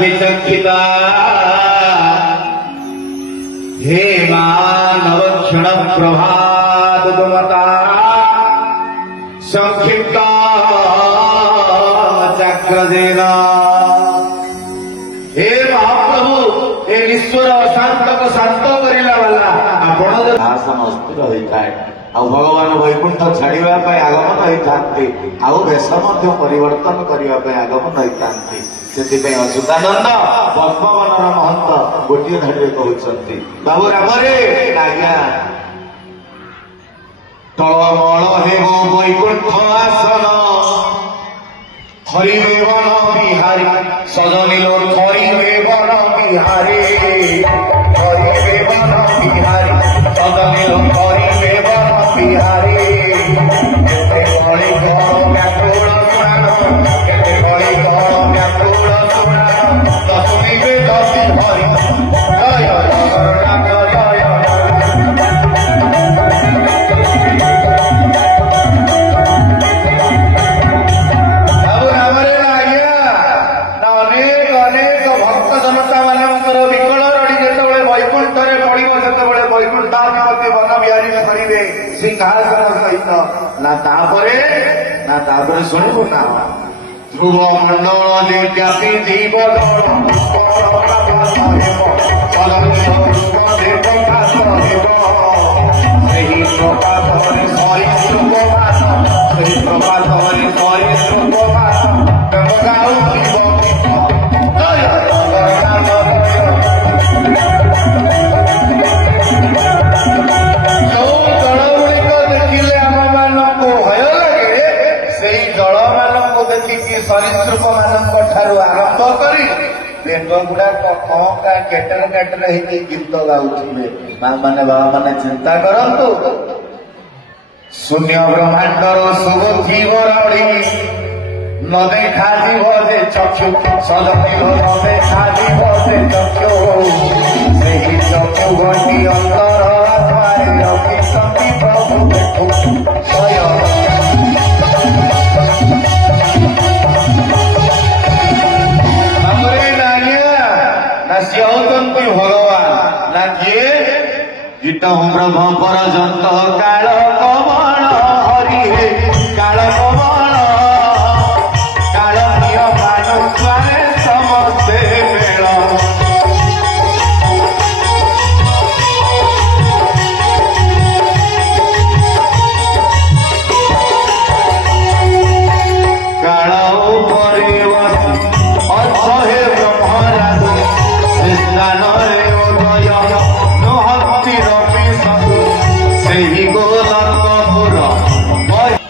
विचक्षिता हे मानवक्षण प्रभात दुमता संक्षिप्त चक्रदेन हे महाप्रभु हे ईश्वर अशांत को शांत करिला वाला आपण आसन अस्थिर होता है आ भगवान वैकुंठ छाड़िबा पय आगमन होइथांती आ भेष मध्य परिवर्तन करिबा पय आगमन होइथांती सेतिपय अच्युतानंद पद्मवनर महंत गोटिए धाड़े कहउछंती बाबू राम रे आज्ञा तळमळ हेगो वैकुंठ आसन हरिवे वन बिहारी सजनिलो हरिवे वन बिहारी हरिवे वन बिहारी सजनिलो हरिवे वन बिहारी केते गଳି व्याकुल सुनानो केते गଳି व्याकुल सुनानो दशुनिवे दशि हरि जय जगन्नाथ जय सिंहासन सहित ना तापरे शुणु ना ध्रुव मंडल व्यापी जीव सरीसृप मान आरंभ कर गुड़ाक कंका केटर केटर गीत गाउथिबे माँ माने बाबा माने चिंता करंतु शून्य ब्रह्मांडर शुभ जीव रड़ी न देखा जीव जे चक्षु सजनील न देखा जीव जे चक्षु सेही चक्षु घटी अंतर आत्मारे रखिसंति प्रभु देखु भगवान ना किए गीत ब्रह्म परजंत काल कमल हरि हे काल कमल काल मानुष्य समस्ते मेल काल परिवर्तन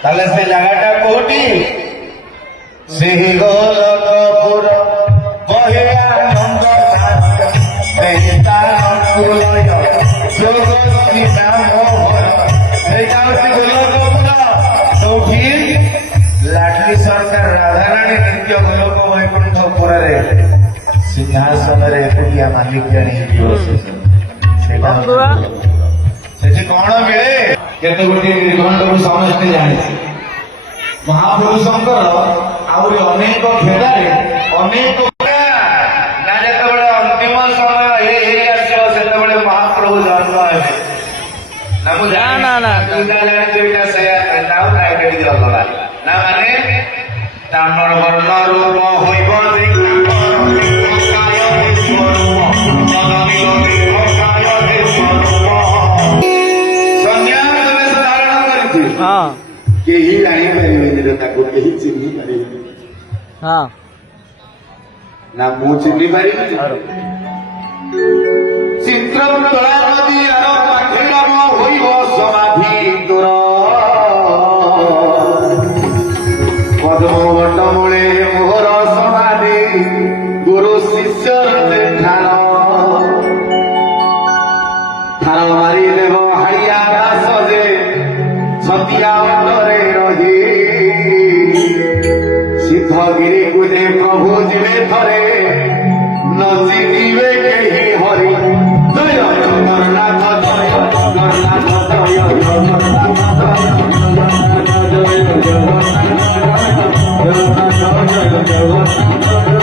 ताले से जगटा कोटी से गोलकपुर बहे आनंद देवतानुलय जोगति नाम गोलकपुर सौठी लाडली सरकार राधाराणी नित्य गोलक वैकुंठपुर सिंहासन एकुटिया मालिक जानी सेठी कौन मिले केते गोटे निर्घंट को समझते जाने महापुरुषंकर आउरी अनेक भेड़ारे अनेक ना जेतेबेले अंतिम समय हे आसीबो सेतेबेले महाप्रभु जन्म हेबे ना मु ना जाने जेटा से नाउ नाइ केडी दिला ना माने तामर वर्ण रूप होइबो केही जानिपारे केही चिन्हि पारे ना मु चिन्हि पारि चित्रम तोला नदी आर पाठेलम होइब समाधि तोर पद्मवट मूले मोहर समाधि गुरु शिष्य ठार ठार मारी देव हाड़िया दास जे छतिया अंतरे रही सिद्धगिरी गुजे प्रभु जीवे थरे नचिदिवे केही हरि जय जगन्नाथ जय जगन्नाथ जय जगन्नाथ जय जगन्नाथ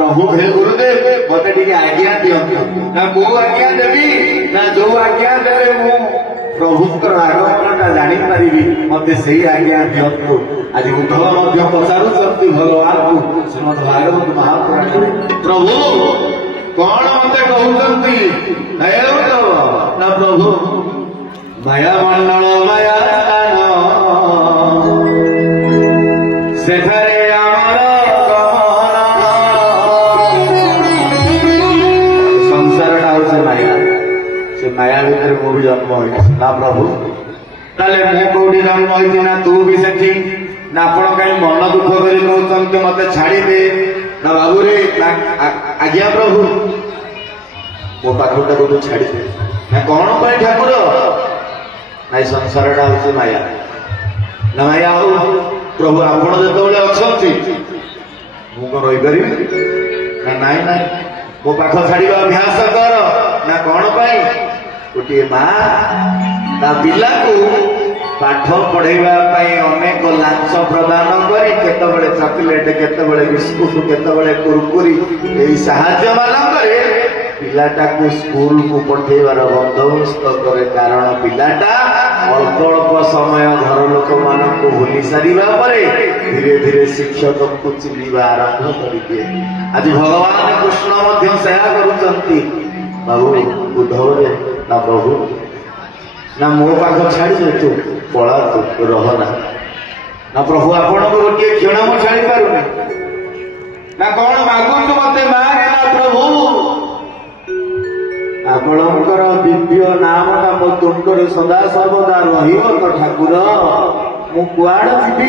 प्रभु हे गुरुदेव मत टिके आज्ञा दियंतु ना मो आज्ञा देवी ना जो आज्ञा देले मु प्रभुଙ୍କର ଆଗମନଟା ଜାଣିପାରିବି ମତେ ସେଇ ଆଜ୍ଞା ଦିଅନ୍ତୁ। ଆଜି ଉଦ୍ଧବ ମଧ୍ୟ ପଚାରୁଛନ୍ତି ଭଗବାନଙ୍କୁ ଶ୍ରୀମଦ୍ ଭାଗବତ ମହାପୁରାଣରେ ପ୍ରଭୁ କଣ ମତେ କହୁଛନ୍ତି? ହେ ଉଦ୍ଧବ ନା ପ୍ରଭୁ ମାୟା ମଣ୍ଡଳ ମାୟା ସ୍ଥାନ ସେଠାରେ ଆମର ସଂସାରଟା ହଉଛି ମାୟା। ସେ ମାୟା ଭିତରେ ମୁଁ ବି ଜନ୍ମ ହୋଇଛି ନା ପ୍ରଭୁ। ତାହେଲେ ମୁଁ କୋଉଠି ଜନ୍ମ ହୋଇଛି ନା ତୁ ବି ସେଠି ନା ଆପଣ କାହିଁ ମନ ଦୁଃଖ କରି କହୁଛନ୍ତି ମତେ ଛାଡ଼ିଦେ ନା ବାବୁରେ ଆଜ୍ଞା ପ୍ରଭୁ ମୋ ପାଖଟା କୋଉଠି ଛାଡ଼ିଦେ ନା କଣ ପାଇଁ ଠାକୁର? ନାଇଁ ସଂସାରଟା ହଉଛି ମାୟା ନା ମାୟା ହଉ ପ୍ରଭୁ ଆପଣ ଯେତେବେଳେ ଅଛନ୍ତି ମୁଁ କଣ ରହିପାରିବି ନା ନାଇଁ ନାଇଁ ମୋ ପାଖ ଛାଡ଼ିବା ଅଭ୍ୟାସ କର ନା କଣ ପାଇଁ? ଗୋଟିଏ ମା ତା ପିଲାକୁ ପାଠ ପଢେଇବା ପାଇଁ ଅନେକ ଲାଞ୍ଚ ପ୍ରଦାନ କରି କେତେବେଳେ ଚକୋଲେଟ କେତେବେଳେ ବିସ୍କୁଟ କେତେବେଳେ କୁରକୁରି ଏଇ ସାହାଯ୍ୟ ମାନଙ୍କରେ ପିଲାଟାକୁ ସ୍କୁଲକୁ ପଠେଇବାର ବନ୍ଦୋବସ୍ତ କରେ। କାରଣ ପିଲାଟା ଅଳ୍ପ ଅଳ୍ପ ସମୟ ଘର ଲୋକମାନଙ୍କୁ ଭୁଲି ସାରିବା ପରେ ଧୀରେ ଧୀରେ ଶିକ୍ଷକଙ୍କୁ ଚିହ୍ନିବା ଆରମ୍ଭ କରିଦିଏ। ଆଜି ଭଗବାନ କୃଷ୍ଣ ମଧ୍ୟ ସେୟା କରୁଛନ୍ତି। ବାବୁ ଉଦ୍ଧବରେ ନା ପ୍ରଭୁ ନା ମୋ ପାଖ ଛାଡ଼ିଦେ ତୁ ପଳା ତୁ ରହନା ନା ପ୍ରଭୁ ଆପଣଙ୍କୁ ଗୋଟିଏ କ୍ଷଣ ମୁଁ ଛାଡ଼ି ପାରୁନି ନା କଣ ମାଗୁଛୁ ମତେ ମା ହେଲା ପ୍ରଭୁ? ଆପଣଙ୍କର ଦିବ୍ୟ ନାମଟା ମୋ ତୁଣ୍ଡରେ ସଦା ସର୍ବଦା ରହିବ ତ ଠାକୁର। ମୁଁ କୁଆଡେ ଯିବି?